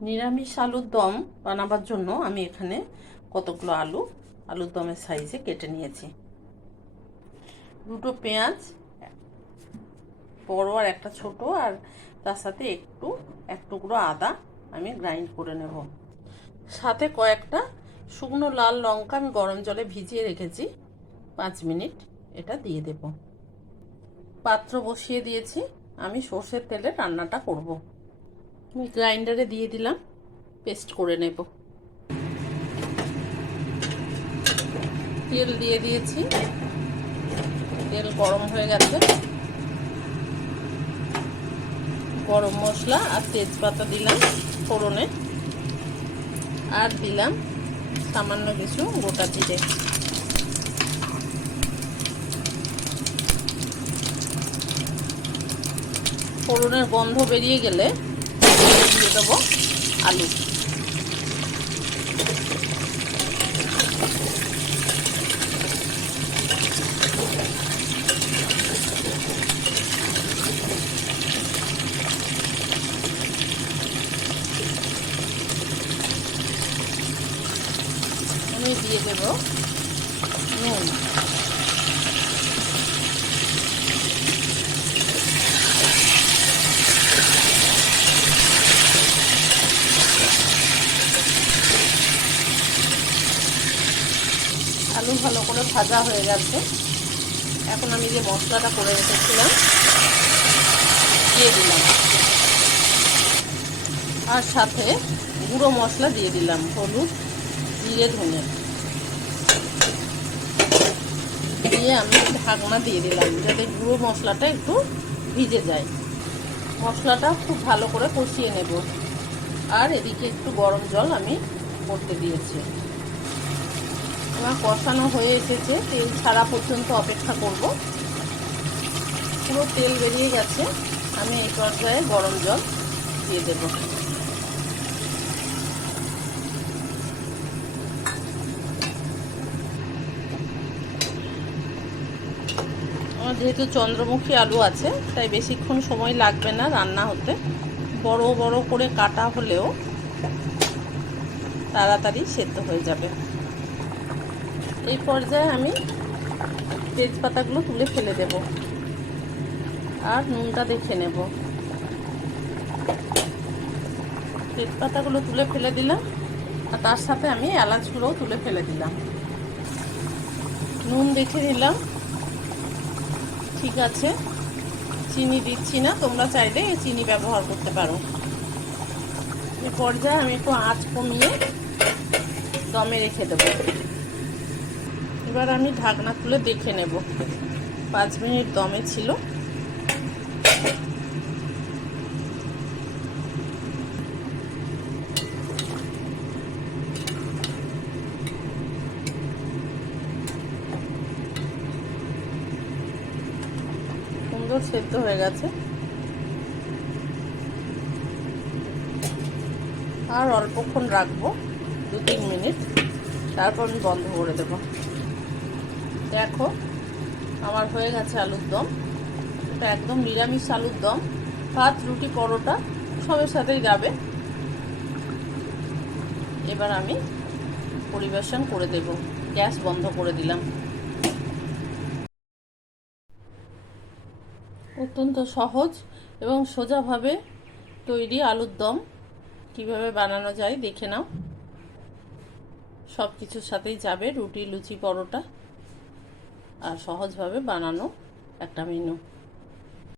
নিরামিষ আলুর দম বানাবার জন্য আমি এখানে কতগুলো আলু, আলুর দমের সাইজে কেটে নিয়েছি। দুটো পেঁয়াজ, বড় আর একটা ছোট, আর তার সাথে একটু, এক টুকরো আদা আমি গ্রাইন্ড করে নেব। সাথে কয়েকটা শুকনো লাল লঙ্কা আমি গরম জলে ভিজিয়ে রেখেছি। পাঁচ মিনিট এটা দিয়ে দেব। পাত্র বসিয়ে দিয়েছি। আমি সর্ষের তেলে রান্নাটা করব। গ্রাইন্ডারে দিয়ে দিলাম, পেস্ট করে নেব। তেল দিয়ে দিয়েছি। তেল গরম হয়ে গেছে। গরম মশলা আর তেজপাতা দিলাম ফোড়নে। আর দিলাম সামান্য কিছু গোটা জিরে। ফোড়নের গন্ধ বেরিয়ে গেলে দিয়ে দেবো আলু। আমি দিয়ে দেব নুন। আলু ভালো করে ভাজা হয়ে গেছে। এখন আমি যে মশলাটা করে রেখেছিলাম, দিয়ে দিলাম। আর সাথে গুঁড়ো মশলা দিয়ে দিলাম, হলুদ, জিরে, ধনে। দিয়ে আমি ঢাকনা দিয়ে দিলাম, যাতে গুঁড়ো মশলাটা একটু ভিজে যায়। মশলাটা খুব ভালো করে কষিয়ে নেব। আর এদিকে একটু গরম জল আমি করতে দিয়েছি। আমার কষানো হয়ে এসেছে। তেল ছাড়া পর্যন্ত অপেক্ষা করব। পুরো তেল বেরিয়ে গেছে। আমি এই পর্যায়ে গরম জল দিয়ে দেব। আমার যেহেতু চন্দ্রমুখী আলু আছে, তাই বেশিক্ষণ সময় লাগবে না রান্না হতে। বড় বড় করে কাটা হলেও তাড়াতাড়ি সেদ্ধ হয়ে যাবে। এই পর্যায়ে আমি তেজপাতাগুলো তুলে ফেলে দেব। আর নুনটা দেখে নেব। তেজপাতাগুলো তুলে ফেলে দিলাম, আর তার সাথে আমি এলাচগুলোও তুলে ফেলে দিলাম। নুন দেখে নিলাম। ঠিক আছে। চিনি দিচ্ছি না, তোমরা চাইলে চিনি ব্যবহার করতে পারো। এই পর্যায়ে আমি একটু আঁচ কমিয়ে দমে রেখে দেবো। এবার আমি ঢাকনা খুলে দেখে নেব। পাঁচ মিনিট দমে ছিল। সুন্দর সেদ্ধ হয়ে গেছে। আর অল্পক্ষণ রাখব দু তিন মিনিট। তারপর আমি বন্ধ করে দেবো। দেখো, আমার হয়ে গেছে আলুর দম। এটা একদম নিরামিষ আলুর দম। ভাত, রুটি, পরোটা সবের সাথেই যাবে। এবার আমি পরিবেশন করে দেব। গ্যাস বন্ধ করে দিলাম। অত্যন্ত সহজ এবং সোজাভাবে তৈরি আলুর দম। কীভাবে বানানো যায় দেখে নাও। সব কিছুর সাথেই যাবে রুটি, লুচি, পরোটা। আর সহজভাবে বানানো একটা মেনু